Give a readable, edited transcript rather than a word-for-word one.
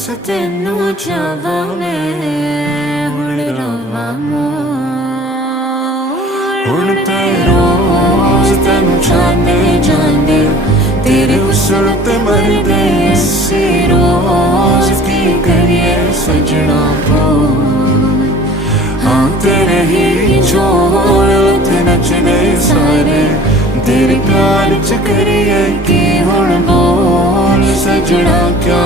बस तेनू चाहवा मैं हुण रवा हुण ते रोज तेनू चाहते जांदे तेरे हुस्न ते मरदे असी रोज की करिए सजना बोल हाँ तेरे ही झोल ते नचने सारे तेरे प्यार च करिए की हुण बोल सजना क्या